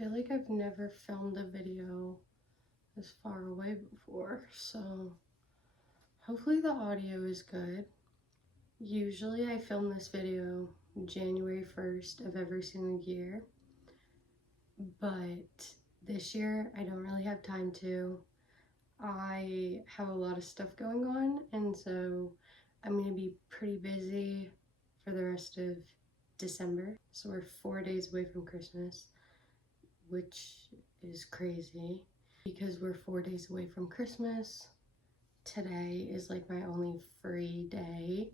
feel like I've never filmed a video this far away before, so hopefully the audio is good. Usually I film this video January 1st of every single year, but this year I don't really have time to. I have a lot of stuff going on, and so I'm going to be pretty busy for the rest of December. So we're 4 days away from Christmas, which is crazy because we're 4 days away from Christmas. Today is like my only free day.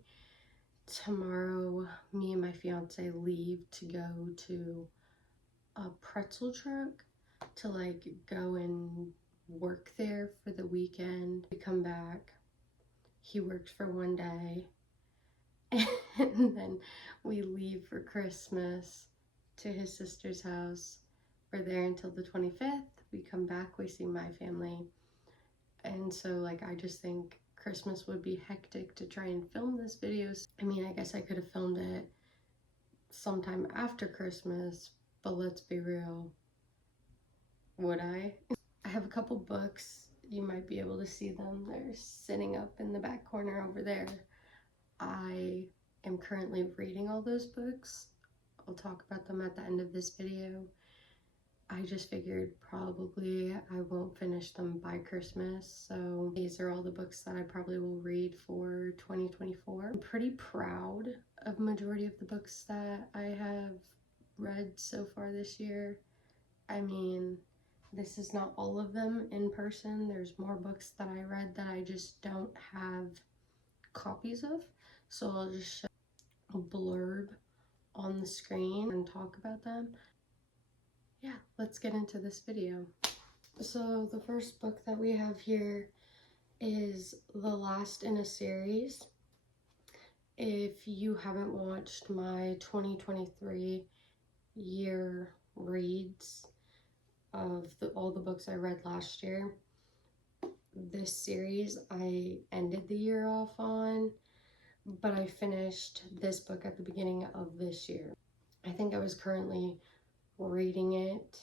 Tomorrow, me and my fiance leave to go to a pretzel truck to like go and work there for the weekend. We come back, he worked for 1 day, and then we leave for Christmas to his sister's house. We're there until the 25th. We come back, we see my family. And so like I just think Christmas would be hectic to try and film this video. I mean, I guess I could have filmed it sometime after Christmas, but let's be real, would I? I have a couple books. You might be able to see them. They're sitting up in the back corner over there. I am currently reading all those books. I'll talk about them at the end of this video. I just figured probably I won't finish them by Christmas, so these are all the books that I probably will read for 2024. I'm pretty proud of majority of the books that I have read so far this year. I mean, this is not all of them in person. There's more books that I read that I just don't have copies of, so I'll just show a blurb on the screen and talk about them. Yeah, let's get into this video. So the first book that we have here is the last in a series. If you haven't watched my 2023 year reads of all the books I read last year, this series I ended the year off on, but I finished this book at the beginning of this year. I think I was currently reading it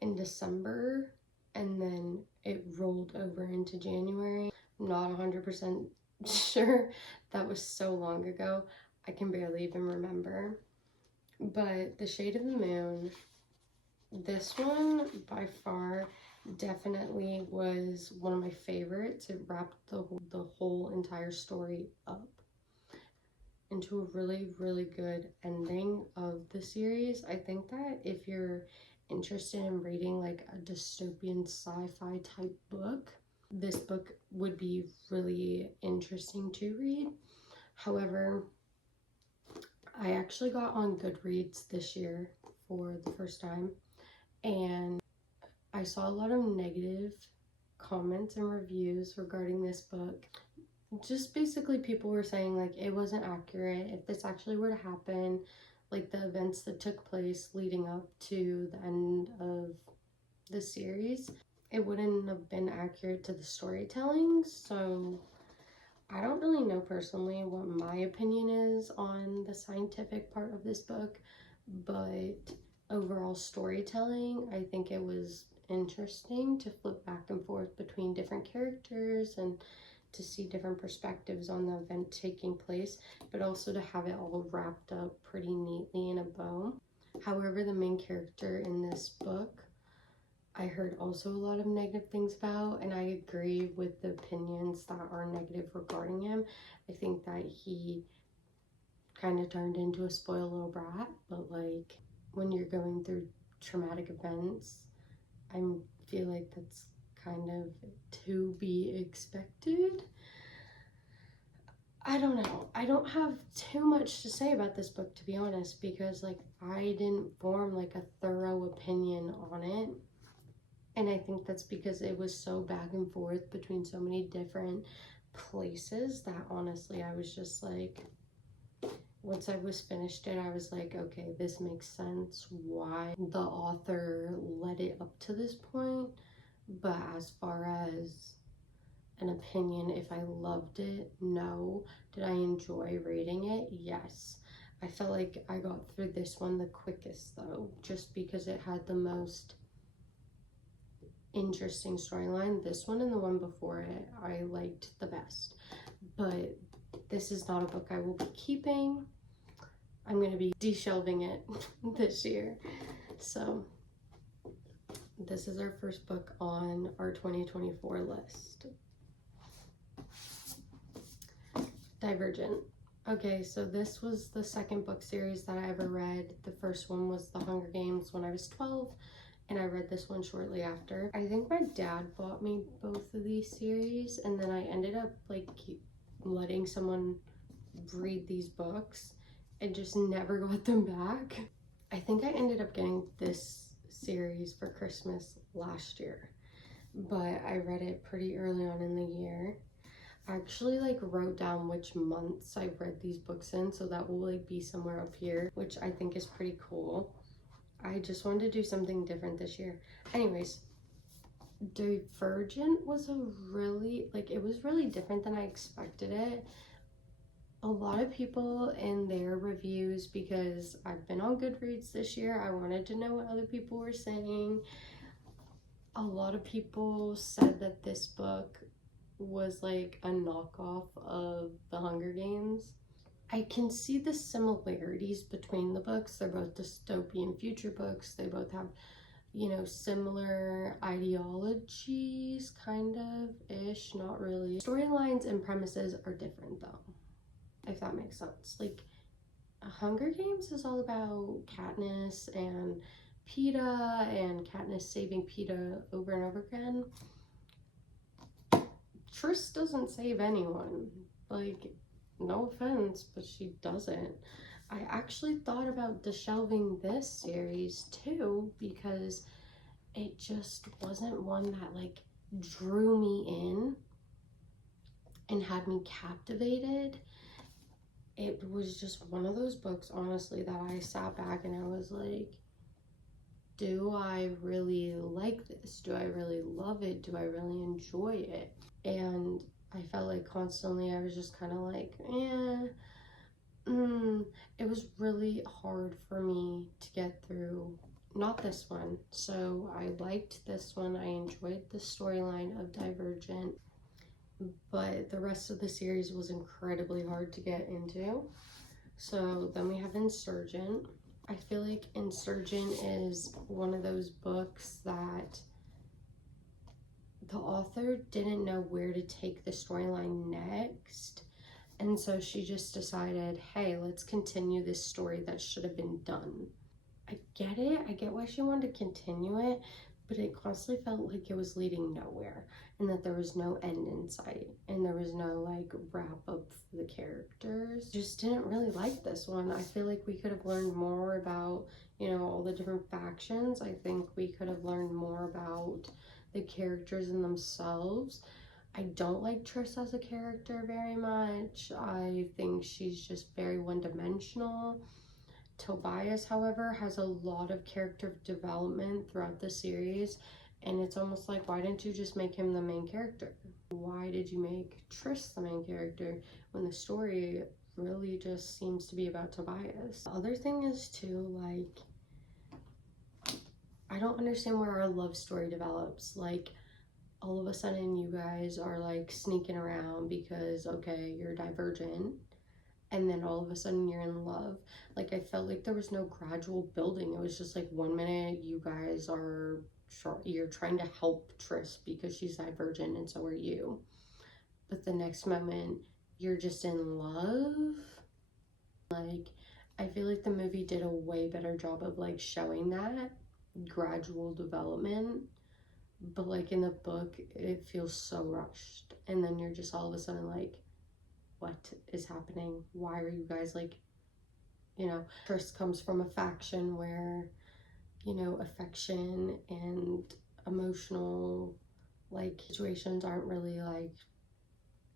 in December, and then it rolled over into January. I'm not 100% sure. That was so long ago, I can barely even remember. But The Shade of the Moon, this one by far definitely was one of my favorites. It wrapped the whole entire story up into a really, really good ending of the series. I think that if you're interested in reading like a dystopian sci-fi type book, this book would be really interesting to read. However, I actually got on Goodreads this year for the first time, and I saw a lot of negative comments and reviews regarding this book. Just basically people were saying like it wasn't accurate. If this actually were to happen, like the events that took place leading up to the end of the series, it wouldn't have been accurate to the storytelling. So I don't really know personally what my opinion is on the scientific part of this book, but overall storytelling, I think it was interesting to flip back and forth between different characters and to see different perspectives on the event taking place, but also to have it all wrapped up pretty neatly in a bow. However, the main character in this book, I heard also a lot of negative things about, and I agree with the opinions that are negative regarding him. I think that he kind of turned into a spoiled little brat, but like when you're going through traumatic events, I feel like that's kind of to be expected. I don't know. I don't have too much to say about this book, to be honest, because like I didn't form like a thorough opinion on it. And I think that's because it was so back and forth between so many different places that honestly I was just like, once I was finished it, I was like, okay, this makes sense why the author led it up to this point. But as far as an opinion, if I loved it, no. Did I enjoy reading it? Yes. I felt like I got through this one the quickest though, just because it had the most interesting storyline. This one and the one before it I liked the best, but this is not a book I will be keeping. I'm going to be de-shelving it this year. So this is our first book on our 2024 list. Divergent. Okay, so this was the second book series that I ever read. The first one was The Hunger Games when I was 12, and I read this one shortly after. I think my dad bought me both of these series, and then I ended up like letting someone read these books and just never got them back. I think I ended up getting this series for Christmas last year, but I read it pretty early on in the year. I actually like wrote down which months I read these books in, so that will like be somewhere up here, which I think is pretty cool. I just wanted to do something different this year. Anyways, Divergent was it was really different than I expected it. A lot of people in their reviews, because I've been on Goodreads this year, I wanted to know what other people were saying. A lot of people said that this book was like a knockoff of The Hunger Games. I can see the similarities between the books. They're both dystopian future books. They both have, you know, similar ideologies, kind of ish, not really. Storylines and premises are different though, if that makes sense. Like, Hunger Games is all about Katniss and Peeta, and Katniss saving Peeta over and over again. Tris doesn't save anyone. Like, no offense, but she doesn't. I actually thought about de-shelving this series too, because it just wasn't one that like drew me in and had me captivated. It was just one of those books, honestly, that I sat back and I was like, do I really like this? Do I really love it? Do I really enjoy it? And I felt like constantly I was just kind of like, it was really hard for me to get through. Not this one. So I liked this one. I enjoyed the storyline of Divergent, but the rest of the series was incredibly hard to get into. So then we have Insurgent. I feel like Insurgent is one of those books that the author didn't know where to take the storyline next. And so she just decided, hey, let's continue this story that should have been done. I get it. I get why she wanted to continue it, but it constantly felt like it was leading nowhere, and that there was no end in sight, and there was no like wrap up for the characters. Just didn't really like this one. I feel like we could have learned more about, you know, all the different factions. I think we could have learned more about the characters in themselves. I don't like Tris as a character very much. I think she's just very one-dimensional. Tobias, however, has a lot of character development throughout the series, and it's almost like, why didn't you just make him the main character? Why did you make Tris the main character when the story really just seems to be about Tobias? The other thing is too, like, I don't understand where our love story develops. Like, all of a sudden you guys are like sneaking around because, okay, you're divergent, and then all of a sudden you're in love. Like, I felt like there was no gradual building. It was just like, one minute you guys are you're trying to help Tris because she's divergent and so are you, but the next moment you're just in love. Like, I feel like the movie did a way better job of like showing that gradual development, but like in the book it feels so rushed, and then you're just all of a sudden like, what is happening? Why are you guys like, you know, Tris comes from a faction where, you know, affection and emotional like situations aren't really like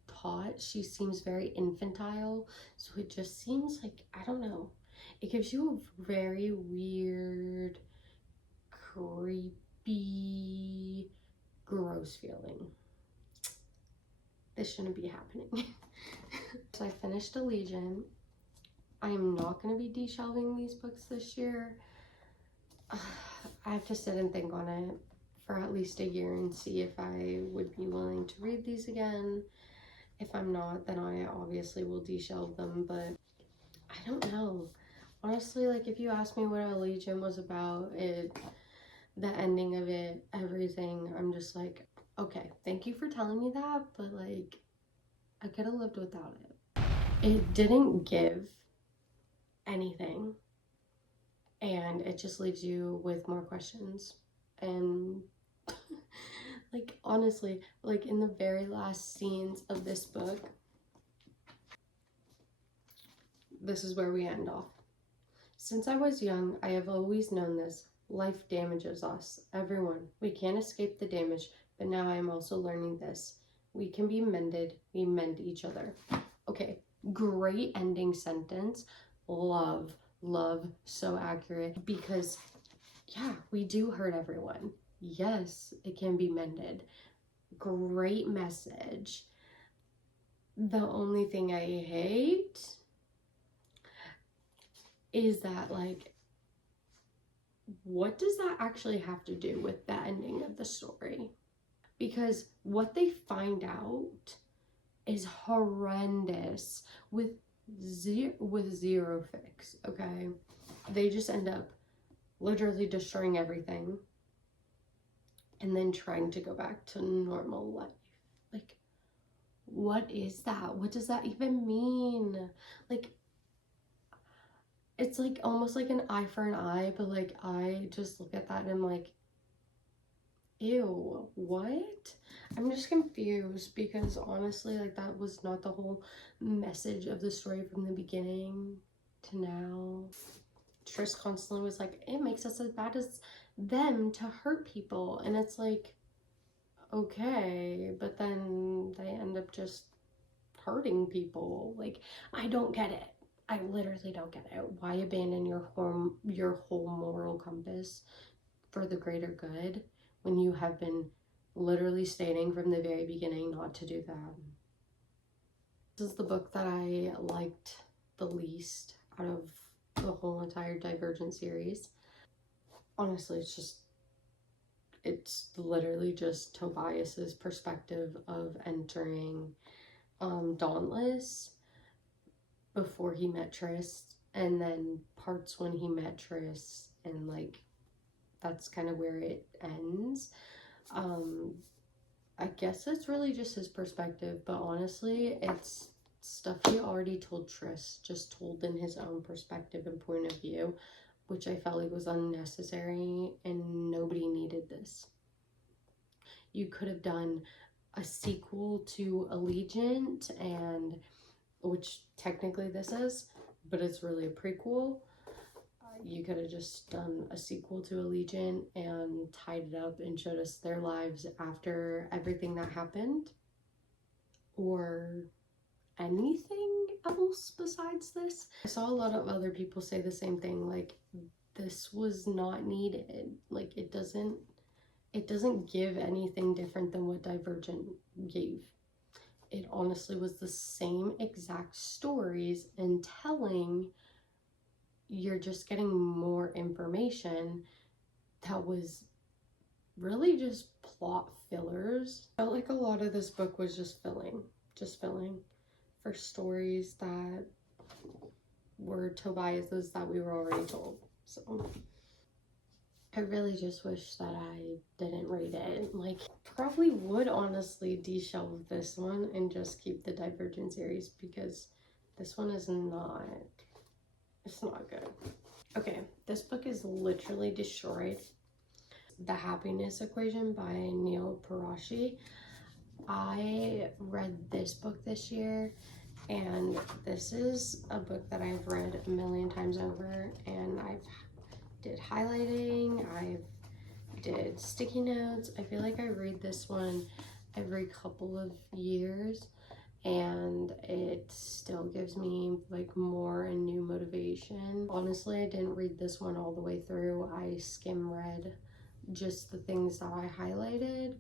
taught. She seems very infantile, so it just seems like, I don't know, it gives you a very weird, creepy, gross feeling. This shouldn't be happening. So I finished Allegiant. I am not going to be deshelving these books this year. I have to sit and think on it for at least a year and see if I would be willing to read these again. If I'm not, then I obviously will deshelve them, but I don't know. Honestly, like, if you ask me what Allegiant was about, the ending of it, everything, I'm just like, okay, thank you for telling me that, but like, I could have lived without it. It didn't give anything, and it just leaves you with more questions. And like, honestly, like, in the very last scenes of this book, this is where we end off. Since I was young, I have always known this. Life damages us, everyone. We can't escape the damage, but now I am also learning this. We can be mended, we mend each other. Okay, great ending sentence. Love, so accurate. Because, yeah, we do hurt everyone. Yes, it can be mended. Great message. The only thing I hate is that, like, what does that actually have to do with the ending of the story? Because what they find out is horrendous with zero fix, okay? They just end up literally destroying everything and then trying to go back to normal life. Like, what is that? What does that even mean? Like, it's like almost like an eye for an eye, but like, I just look at that and I'm like, ew, what? I'm just confused because honestly, like, that was not the whole message of the story from the beginning to now. Triss constantly was like, it makes us as bad as them to hurt people. And it's like, okay, but then they end up just hurting people. Like, I don't get it. I literally don't get it. Why abandon your whole moral compass for the greater good when you have been literally stating from the very beginning not to do that? This is the book that I liked the least out of the whole entire Divergent series. Honestly, it's literally just Tobias's perspective of entering Dauntless before he met Triss, and then parts when he met Triss, and like, that's kind of where it ends. I guess it's really just his perspective, but honestly, it's stuff he already told Triss, just told in his own perspective and point of view, which I felt like was unnecessary and nobody needed this. You could have done a sequel to Allegiant, and which technically this is, but it's really a prequel. You could have just done a sequel to Allegiant and tied it up and showed us their lives after everything that happened, or anything else besides this. I saw a lot of other people say the same thing, like, this was not needed. Like, it doesn't give anything different than what Divergent gave. It honestly was the same exact stories and telling. You're just getting more information that was really just plot fillers. I felt like a lot of this book was just filling for stories that were Tobias's that we were already told. So I really just wish that I didn't read it. Like, probably would honestly deshelve this one and just keep the Divergent series, because this one is not, it's not good. Okay, this book is literally destroyed. The Happiness Equation by Neil Parashi. I read this book this year, and this is a book that I've read a million times over, and I've did highlighting, I've did sticky notes. I feel like I read this one every couple of years, and it still gives me like more and new motivation. Honestly, I didn't read this one all the way through. I skim read just the things that I highlighted.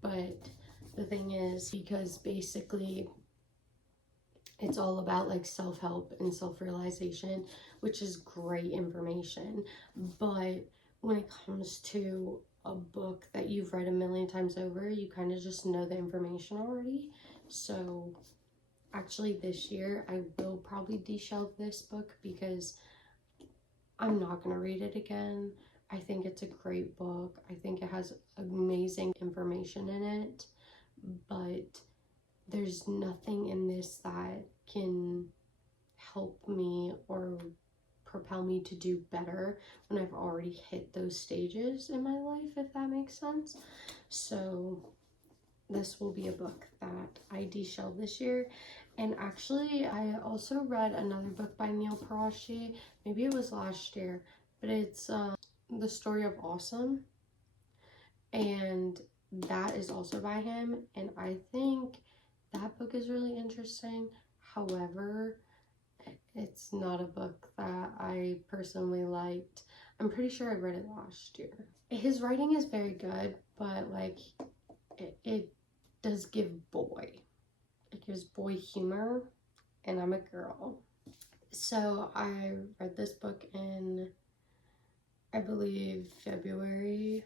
But the thing is, because basically It's all about like self-help and self-realization, which is great information. But when it comes to a book that you've read a million times over, you kind of just know the information already. So actually this year I will probably de-shelve this book because I'm not going to read it again. I think it's a great book. I think it has amazing information in it, but there's nothing in this that can help me or propel me to do better when I've already hit those stages in my life, if that makes sense. So this will be a book that I de-shelved this year. And actually, I also read another book by Neil Parashi. Maybe it was last year, but it's The Story of Awesome. And that is also by him. And I think that book is really interesting. However, it's not a book that I personally liked. I'm pretty sure I read it last year. His writing is very good, but like it does give boy. It gives boy humor, and I'm a girl. So I read this book in, I believe, February.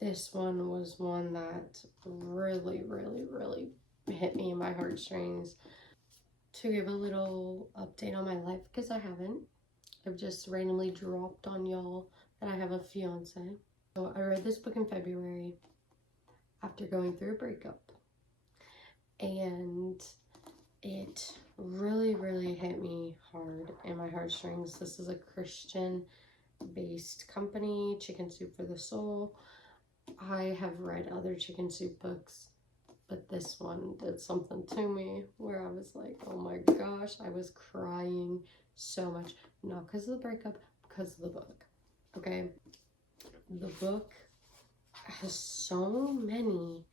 This one was one that really, really, really hit me in my heartstrings. To give a little update on my life, because I haven't. I've just randomly dropped on y'all that I have a fiance. So I read this book in February after going through a breakup. And it really, really hit me hard in my heartstrings. This is a Christian-based company, Chicken Soup for the Soul. I have read other Chicken Soup books, but this one did something to me where I was like, oh my gosh, I was crying so much. Not because of the breakup, because of the book, okay? The book has so many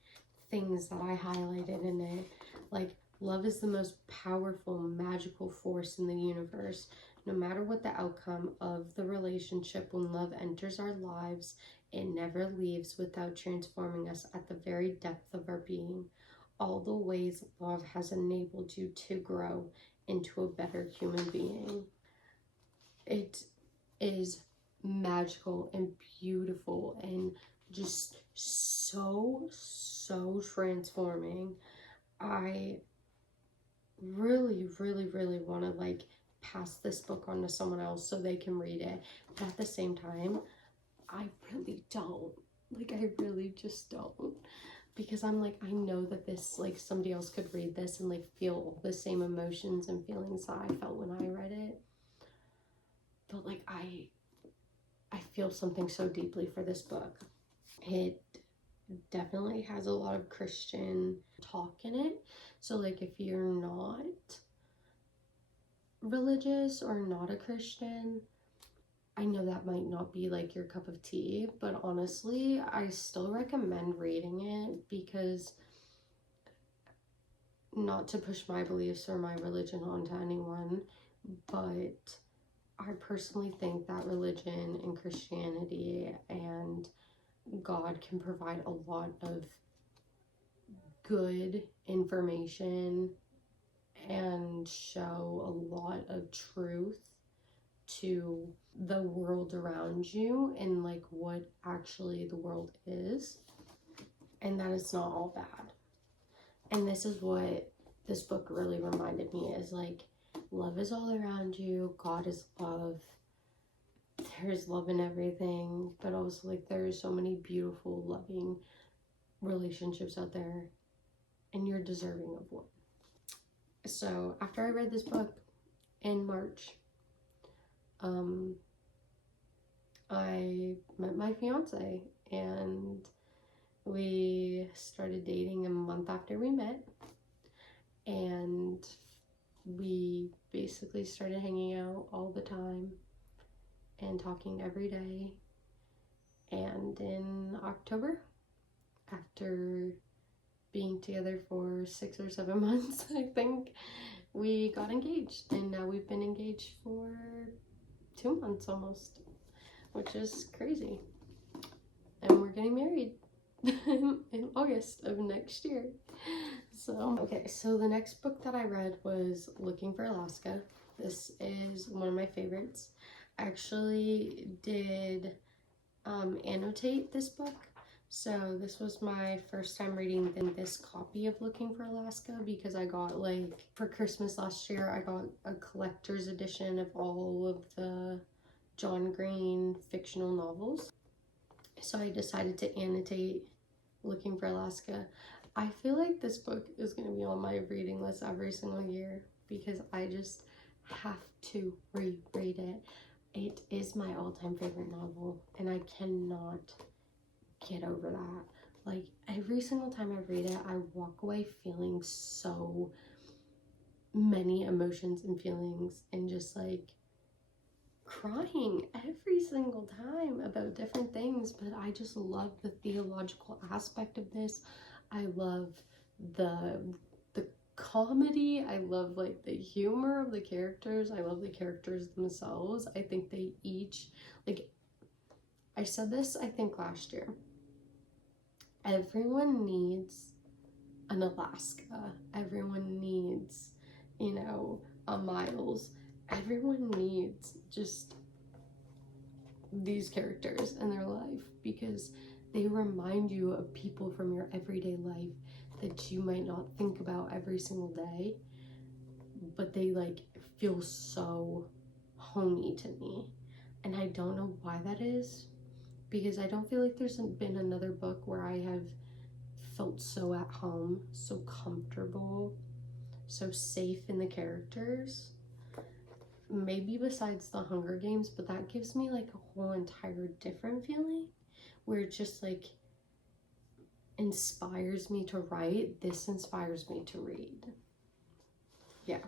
things that I highlighted in it. Like, love is the most powerful, magical force in the universe. No matter what the outcome of the relationship, when love enters our lives, it never leaves without transforming us at the very depth of our being. All the ways love has enabled you to grow into a better human being. It is magical and beautiful and just so transforming. I really, really, really want to like pass this book on to someone else so they can read it. But at the same time, I really don't. Like, I really just don't. Because I'm like, I know that this, like, somebody else could read this and like feel all the same emotions and feelings that I felt when I read it. But like, I feel something so deeply for this book. It definitely has a lot of Christian talk in it. So like, if you're not religious or not a Christian, I know that might not be like your cup of tea, but honestly, I still recommend reading it because, not to push my beliefs or my religion onto anyone, but I personally think that religion and Christianity and God can provide a lot of good information and show a lot of truth to the world around you and like what actually the world is, and that it's not all bad. And this is what this book really reminded me, is like, love is all around you, God is love, there's love in everything, but also like there's so many beautiful, loving relationships out there, and you're deserving of one. So after I read this book in March, I met my fiance, and we started dating a month after we met, and we basically started hanging out all the time and talking every day. And in October, after being together for 6 or 7 months, I think, we got engaged, and now we've been engaged for 2 months almost, which is crazy. And we're getting married in August of next year. So, okay, so the next book that I read was Looking for Alaska. This is one of my favorites. I actually did annotate this book. So this was my first time reading this copy of Looking for Alaska because I got, like, for Christmas last year, I got a collector's edition of all of the John Green fictional novels. So I decided to annotate Looking for Alaska. I feel like this book is going to be on my reading list every single year because I just have to reread it. It is my all-time favorite novel, and I cannot get over that. Like, every single time I read it, I walk away feeling so many emotions and feelings, and just like crying every single time about different things. But I just love the theological aspect of this. I love the comedy. I love, like, the humor of the characters. I love the characters themselves. I think they each, like, I said this I think last year, everyone needs an Alaska. Everyone needs, you know, a Miles. Everyone needs just these characters in their life because they remind you of people from your everyday life that you might not think about every single day, but they, like, feel so homey to me. And I don't know why that is, because I don't feel like there's been another book where I have felt so at home, so comfortable, so safe in the characters. Maybe besides the Hunger Games, but that gives me, like, a whole entire different feeling where it just, like, inspires me to write. This inspires me to read. Yeah.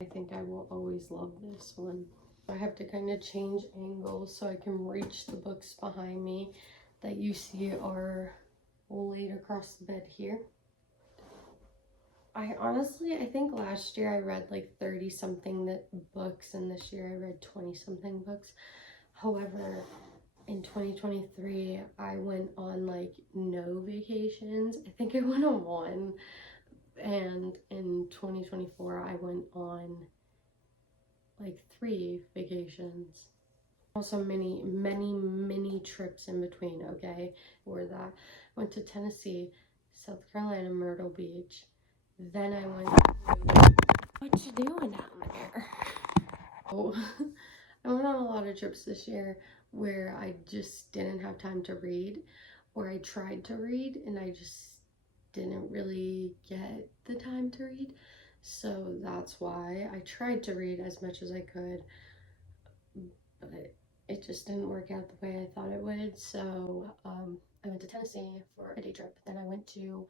I think I will always love this one. I have to kind of change angles so I can reach the books behind me that you see are laid across the bed here. I think last year I read like 30 something books, and this year I read 20 something books. However, in 2023 I went on, like, no vacations. I think I went on one, and in 2024 I went on like 3 vacations. Also many trips in between, okay? Where that went to Tennessee, South Carolina, Myrtle Beach. Then I went to, what you doing down there? Oh, I went on a lot of trips this year where I just didn't have time to read, or I tried to read and I just didn't really get the time to read. So that's why I tried to read as much as I could, but it just didn't work out the way I thought it would. So I went to Tennessee for a day trip. Then I went to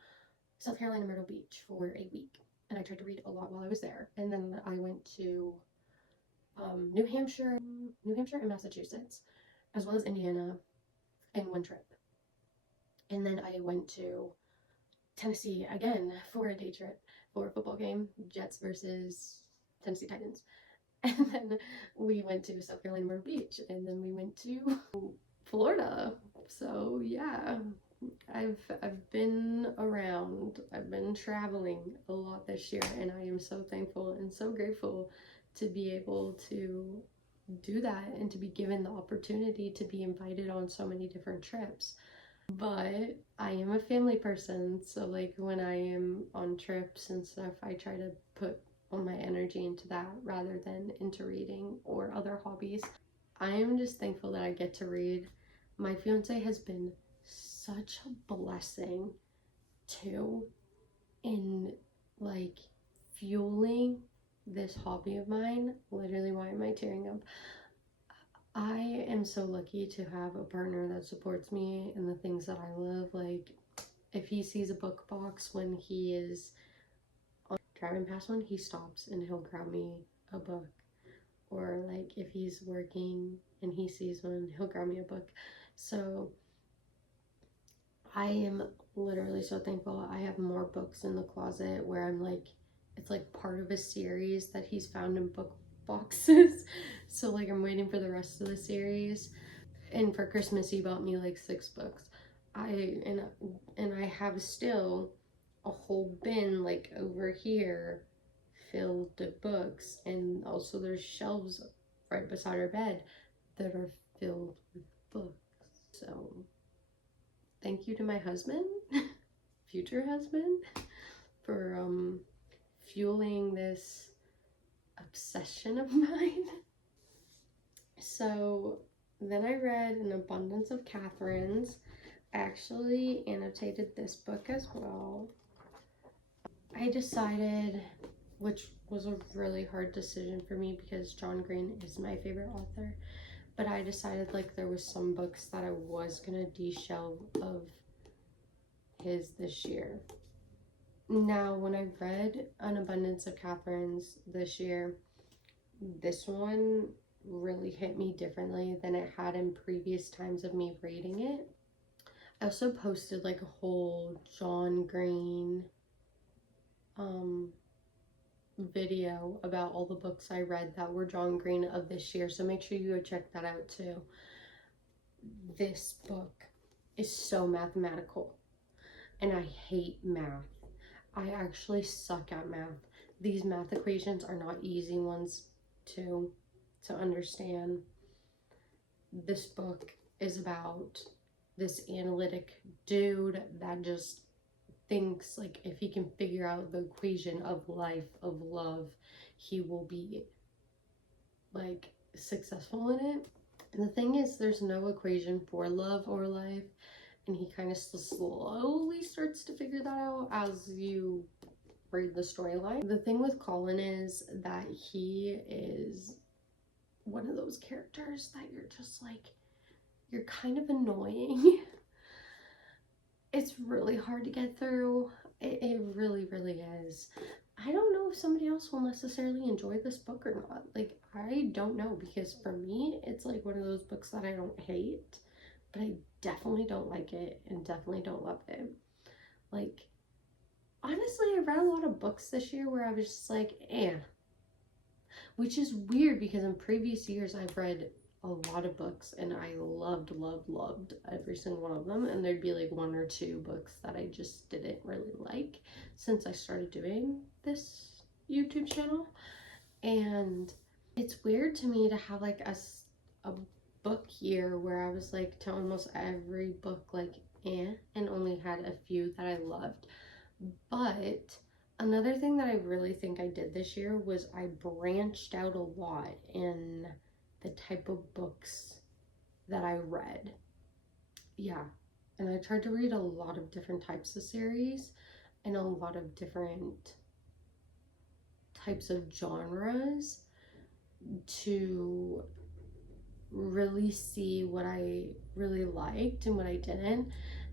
South Carolina, Myrtle Beach for a week, and I tried to read a lot while I was there. And then I went to New Hampshire and Massachusetts, as well as Indiana in one trip. And then I went to Tennessee again for a day trip for a football game, Jets versus Tennessee Titans. And then we went to South Carolina, Myrtle Beach, and then we went to Florida. So yeah, I've been around. I've been traveling a lot this year, and I am so thankful and so grateful to be able to do that and to be given the opportunity to be invited on so many different trips. But I am a family person, so, like, when I am on trips and stuff, I try to put all my energy into that rather than into reading or other hobbies. I am just thankful that I get to read. My fiance has been such a blessing too in, like, fueling this hobby of mine. Literally, why am I tearing up? I am so lucky to have a partner that supports me in the things that I love. Like, if he sees a book box when he is driving past one, he stops and he'll grab me a book. Or, like, if he's working and he sees one, he'll grab me a book. So I am literally so thankful. I have more books in the closet where I'm like, it's like part of a series that he's found in book boxes. So, like, I'm waiting for the rest of the series. And for Christmas he bought me like 6 books. I have still a whole bin like over here filled with books, and also there's shelves right beside our bed that are filled with books. So thank you to my husband, future husband, for fueling this obsession of mine. So then I read An Abundance of Catherines. I actually annotated this book as well. I decided, which was a really hard decision for me because John Green is my favorite author, but I decided like there was some books that I was gonna de-shelve of his this year. Now, when I read An Abundance of Catherines this year, this one really hit me differently than it had in previous times of me reading it. I also posted like a whole John Green video about all the books I read that were John Green of this year, so make sure you go check that out too. This book is so mathematical, and I hate math. I actually suck at math. These math equations are not easy ones to understand. This book is about this analytic dude that just thinks like if he can figure out the equation of life, of love, he will be like successful in it. And the thing is, there's no equation for love or life, and he kind of slowly starts to figure that out as you read the storyline. The thing with Colin is that he is one of those characters that you're just like, you're kind of annoying. It's really hard to get through. It really, really is. I don't know if somebody else will necessarily enjoy this book or not. Like, I don't know, because for me, it's like one of those books that I don't hate, but I definitely don't like it and definitely don't love it. Like, honestly, I read a lot of books this year where I was just like, eh. Which is weird because in previous years I've read a lot of books and I loved every single one of them, and there'd be like one or two books that I just didn't really like since I started doing this YouTube channel. And it's weird to me to have like a book year where I was like to almost every book like and only had a few that I loved. But another thing that I really think I did this year was I branched out a lot in the type of books that I read. Yeah, and I tried to read a lot of different types of series and a lot of different types of genres to really see what I really liked and what I didn't.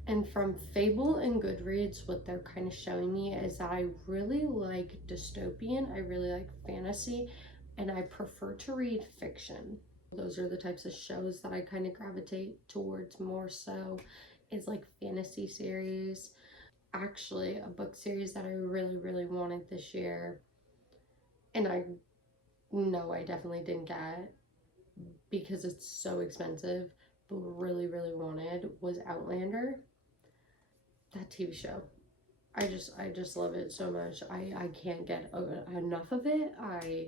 And from Fable and Goodreads, what they're kind of showing me is that I really like dystopian, I really like fantasy, and I prefer to read fiction. Those are the types of shows that I kind of gravitate towards more so, is like fantasy series. Actually, a book series that I really, really wanted this year, and I know I definitely didn't get because it's so expensive, but really, really wanted, was Outlander. That TV show. I just love it so much. I can't get enough of it. I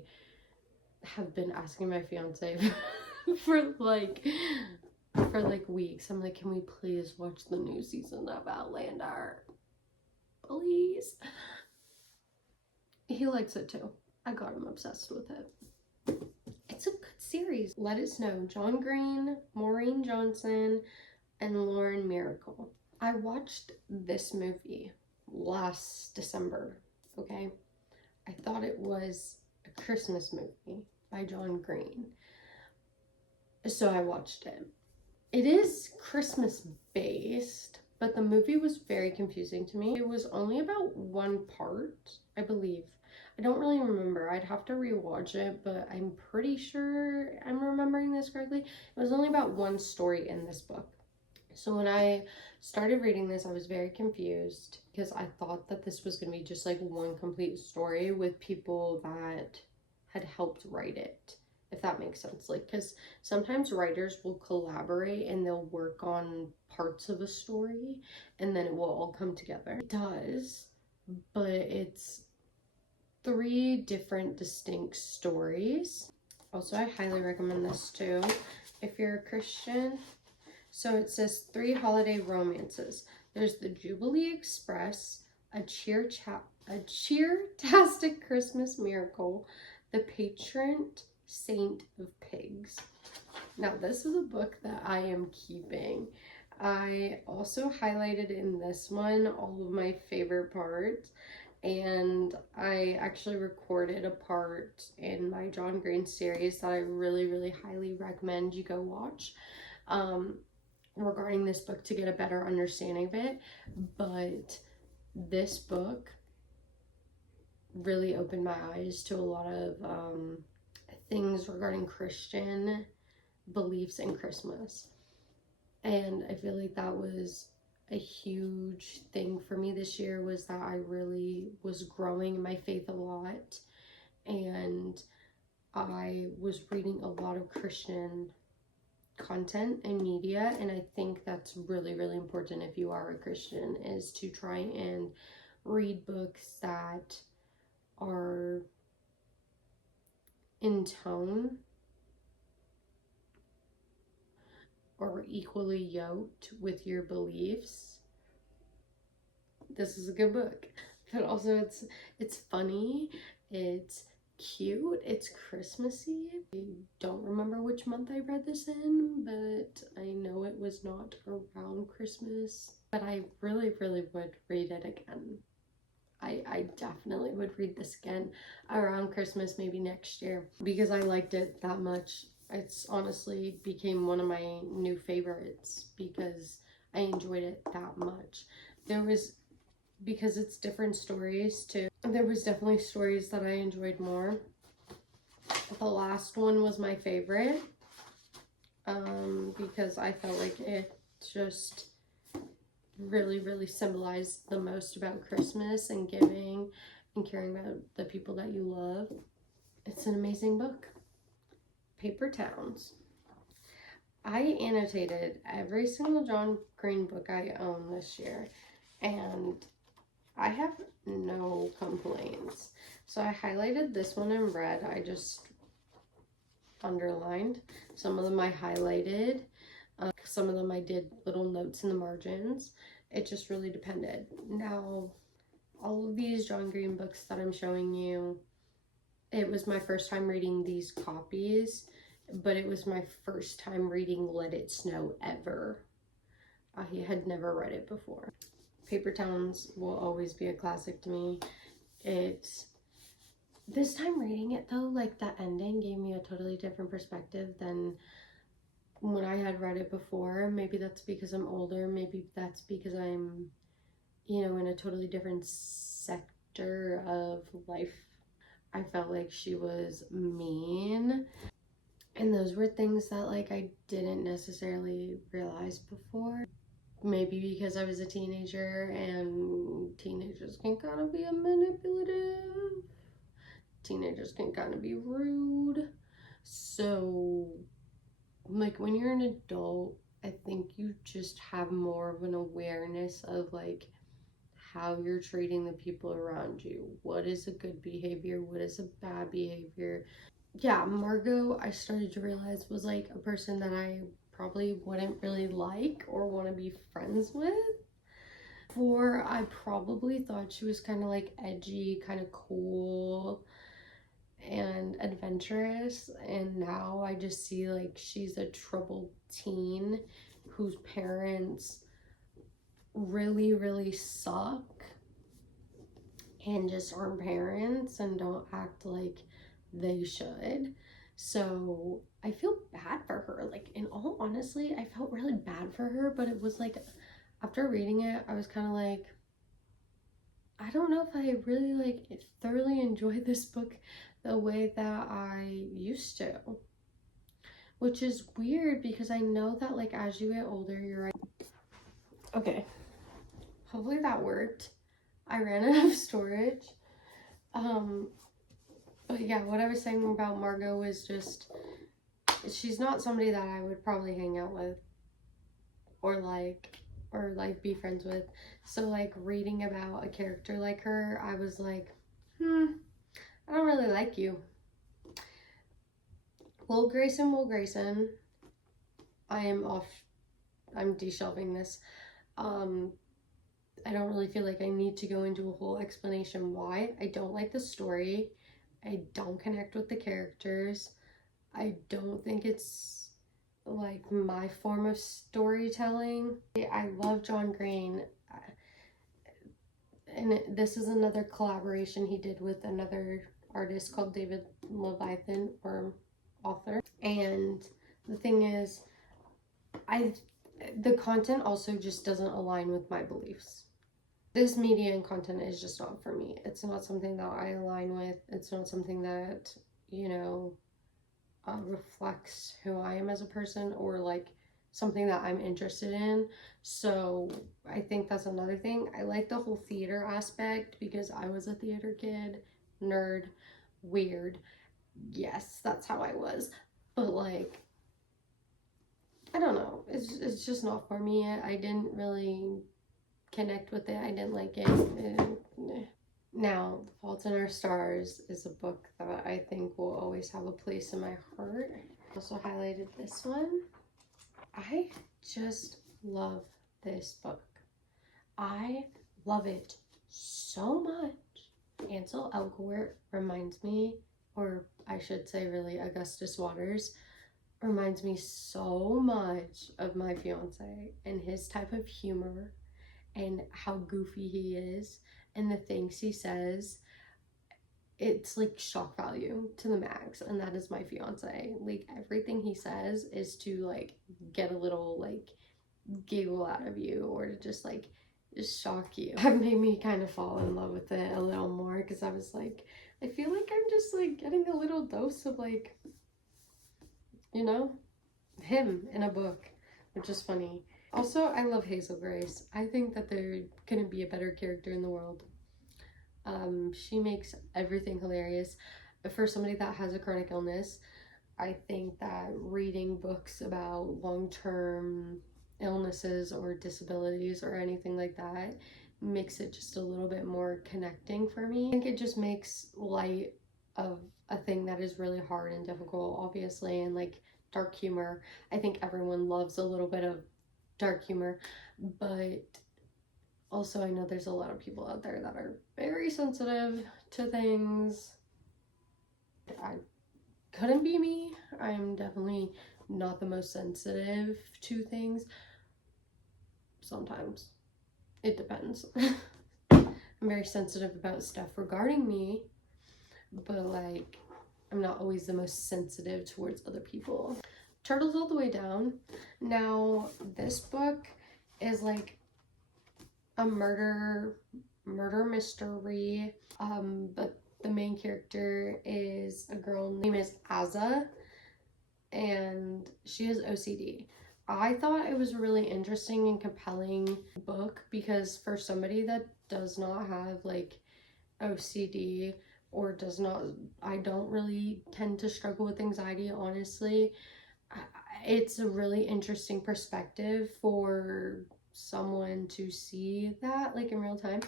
have been asking my fiance for like weeks. I'm like, can we please watch the new season of Outlander? Please. He likes it too. I got him obsessed with it. It's a good series. Let It Snow. John Green, Maureen Johnson, and Lauren Miracle. I watched this movie last December, okay? I thought it was a Christmas movie by John Green, so I watched it. It is Christmas based, but the movie was very confusing to me. It was only about one part, I believe. I don't really remember. I'd have to rewatch it, but I'm pretty sure I'm remembering this correctly. It was only about one story in this book. So when I started reading this, I was very confused because I thought that this was going to be just like one complete story with people that had helped write it, if that makes sense. Like, because sometimes writers will collaborate and they'll work on parts of a story and then it will all come together. It does, but it's 3 different distinct stories. Also, I highly recommend this too if you're a Christian. So it says 3 holiday romances. There's the Jubilee Express, a cheer-tastic Christmas miracle, the Patron Saint of Pigs. Now, this is a book that I am keeping. I also highlighted in this one all of my favorite parts, and I actually recorded a part in my John Green series that I really, really highly recommend you go watch regarding this book to get a better understanding of it. But this book really opened my eyes to a lot of things regarding Christian beliefs in Christmas. And I feel like that was a huge thing for me this year, was that I really was growing my faith a lot, and I was reading a lot of Christian content and media, and I think that's really, really important if you are a Christian, is to try and read books that are in tone or equally yoked with your beliefs. This is a good book. But also it's funny, it's cute, it's Christmassy. I don't remember which month I read this in, but I know it was not around Christmas. But I really, really would read it again. I definitely would read this again around Christmas, maybe next year, because I liked it that much. It's honestly became one of my new favorites because I enjoyed it that much. Because it's different stories too. There was definitely stories that I enjoyed more. The last one was my favorite because I felt like it just really, really symbolized the most about Christmas and giving and caring about the people that you love. It's an amazing book. Paper Towns. I annotated every single John Green book I own this year, and I have no complaints. So I highlighted this one in red. I just underlined. Some of them I highlighted. Some of them I did little notes in the margins. It just really depended. Now, all of these John Green books that I'm showing you, it was my first time reading these copies, but it was my first time reading Let It Snow ever. I had never read it before. Paper Towns will always be a classic to me. This time reading it though, like the ending gave me a totally different perspective than when I had read it before. Maybe that's because I'm older. Maybe that's because I'm, in a totally different sector of life. I felt like she was mean. And those were things that like I didn't necessarily realize before. Maybe because I was a teenager and teenagers can kind of be manipulative. Teenagers can kind of be rude. So, like, when you're an adult, I think you just have more of an awareness of, like, how you're treating the people around you. What is a good behavior? What is a bad behavior? Yeah, Margot, I started to realize, was, like, a person that I probably wouldn't really like or want to be friends with. Before, I probably thought she was kind of, like, edgy, kind of cool and adventurous, and now I just see like she's a troubled teen whose parents really, really suck and just aren't parents and don't act like they should. So I feel bad for her. Like, in all honesty, I felt really bad for her, but it was like after reading it, I was kind of like, I don't know if I really like thoroughly enjoyed this book the way that I used to. Which is weird because I know that like as you get older, you're like, okay, hopefully that worked. I ran out of storage. But yeah, what I was saying about Margot was just, she's not somebody that I would probably hang out with or like or like be friends with. So like reading about a character like her, I was like, I don't really like you. Will Grayson, I'm deshelving this. I don't really feel like I need to go into a whole explanation why. I don't like the story. I don't connect with the characters. I don't think it's like my form of storytelling. I love John Green. And this is another collaboration he did with another artist called David Leviathan, or author. And the thing is, the content also just doesn't align with my beliefs. This media and content is just not for me. It's not something that I align with. It's not something that, you know, reflects who I am as a person, or like something that I'm interested in. So I think that's another thing. I like the whole theater aspect because I was a theater kid, nerd, weird. Yes, that's how I was. But like, I don't know. It's just not for me. I didn't really connect with it. I didn't like it. Now, The Fault in Our Stars is a book that I think will always have a place in my heart. I also highlighted this one. I just love this book. I love it so much. Ansel Elgort reminds me, or I should say really Augustus Waters, reminds me so much of my fiance and his type of humor and how goofy he is and the things he says. It's like shock value to the max, and that is my fiance. Like everything he says is to like get a little like giggle out of you, or to just like shock you. That made me kind of fall in love with it a little more, because I was like, I feel like I'm just like getting a little dose of like, you know, him in a book, which is funny. Also, I love Hazel Grace. I think that there couldn't be a better character in the world. She makes everything hilarious. For somebody that has a chronic illness, I think that reading books about long-term illnesses or disabilities or anything like that makes it just a little bit more connecting for me. I think it just makes light of a thing that is really hard and difficult, obviously, and like dark humor. I think everyone loves a little bit of dark humor, but also I know there's a lot of people out there that are very sensitive to things. I couldn't be me. I'm definitely not the most sensitive to things. Sometimes it depends. I'm very sensitive about stuff regarding me, but like I'm not always the most sensitive towards other people. Turtles All the Way Down. Now this book is like a murder mystery, but the main character is a girl named Aza, and she has OCD. I thought it was a really interesting and compelling book because for somebody that does not have like OCD, or does not, I don't really tend to struggle with anxiety, honestly. It's a really interesting perspective for someone to see that like in real time.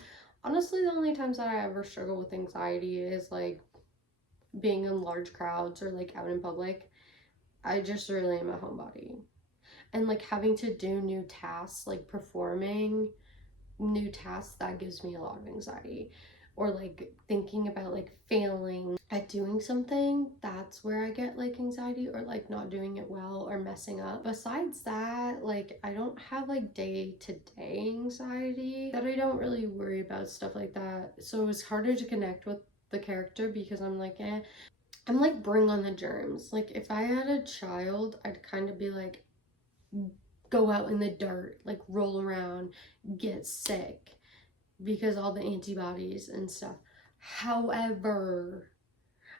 Honestly, the only times that I ever struggle with anxiety is like being in large crowds or like out in public. I just really am a homebody. And like having to do new tasks, like performing new tasks, that gives me a lot of anxiety. Or like thinking about like failing at doing something, that's where I get like anxiety, or like not doing it well or messing up. Besides that, like I don't have like day-to-day anxiety, that I don't really worry about stuff like that. So it was harder to connect with the character because I'm like, I'm like, bring on the germs. Like if I had a child, I'd kind of be like, go out in the dirt, like roll around, get sick, because all the antibodies and stuff. However,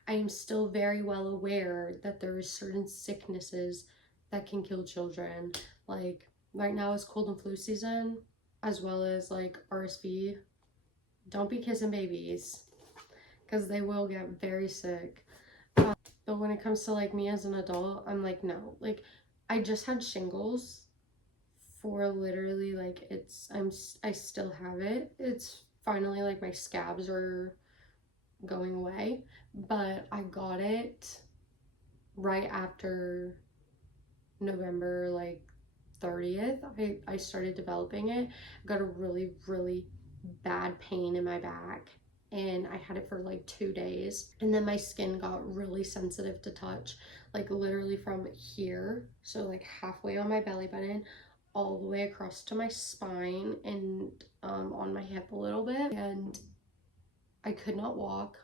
I am still very well aware that there are certain sicknesses that can kill children. Like right now is cold and flu season, as well as like RSV. Don't be kissing babies because they will get very sick. But when it comes to like me as an adult, I'm like, no. Like I just had shingles for literally like I still have it. It's finally like my scabs are going away, but I got it right after November like 30th. I started developing it. I got a really, really bad pain in my back, and I had it for like 2 days. And then my skin got really sensitive to touch, like literally from here, so like halfway on my belly button, all the way across to my spine and on my hip a little bit. And I could not walk.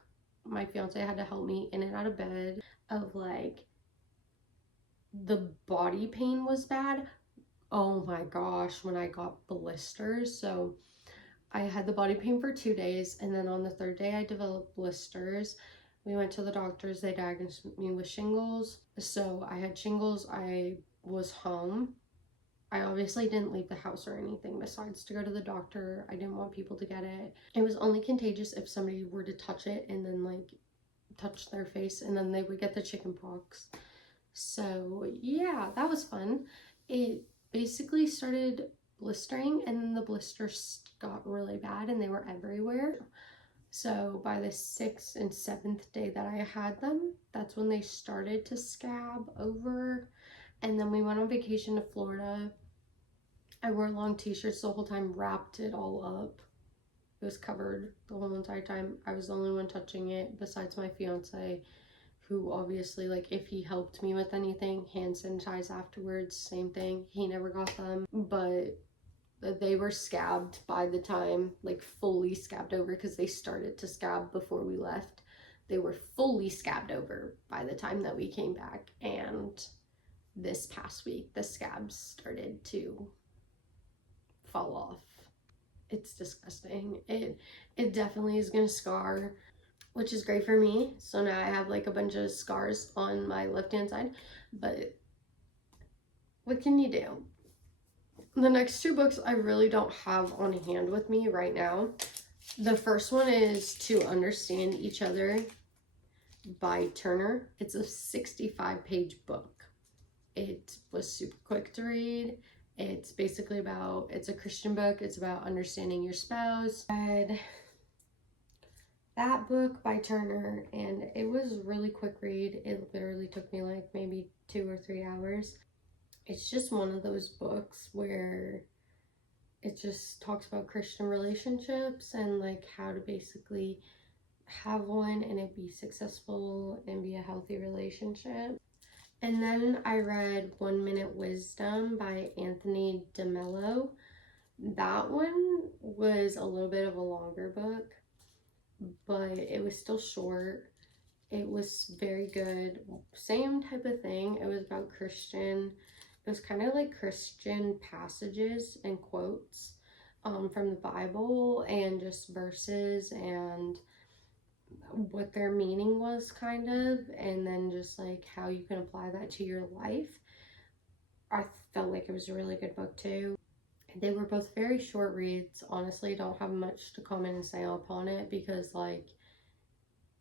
My fiance had to help me in and out of bed. Of like, the body pain was bad. Oh my gosh, when I got blisters. So I had the body pain for 2 days, and then on the third day I developed blisters. We went to the doctors. They diagnosed me with shingles. So I had shingles. I was home. I obviously didn't leave the house or anything besides to go to the doctor. I didn't want people to get it. It was only contagious if somebody were to touch it and then like touch their face, and then they would get the chicken pox. So yeah, that was fun. It basically started blistering, and then the blisters got really bad and they were everywhere. So by the 6th and 7th day that I had them, that's when they started to scab over. And then we went on vacation to Florida. I wore long t-shirts the whole time, wrapped it all up. It was covered the whole entire time. I was the only one touching it besides my fiance, who obviously, like, if he helped me with anything, hand sanitize afterwards, same thing. He never got them, but they were scabbed by the time, like, fully scabbed over, because they started to scab before we left. They were fully scabbed over by the time that we came back, and this past week the scabs started to fall off. It's disgusting. It definitely is gonna scar, which is great for me. So now I have like a bunch of scars on my left hand side, but what can you do? The next two books I really don't have on hand with me right now. The first one is To Understand Each Other by Turner. It's a 65-page book. It was super quick to read. It's basically about, it's a Christian book. It's about understanding your spouse. I read that book by Turner, and it was really quick read. It literally took me like maybe 2 or 3 hours. It's just one of those books where it just talks about Christian relationships and like how to basically have one and it be successful and be a healthy relationship. And then I read 1 Minute Wisdom by Anthony DeMello. That one was a little bit of a longer book, but it was still short. It was very good. Same type of thing. It was about Christian. It was kind of like Christian passages and quotes from the Bible, and just verses and what their meaning was, kind of, and then just like how you can apply that to your life. I felt like it was a really good book too. They were both very short reads. Honestly, don't have much to comment and say upon it, because like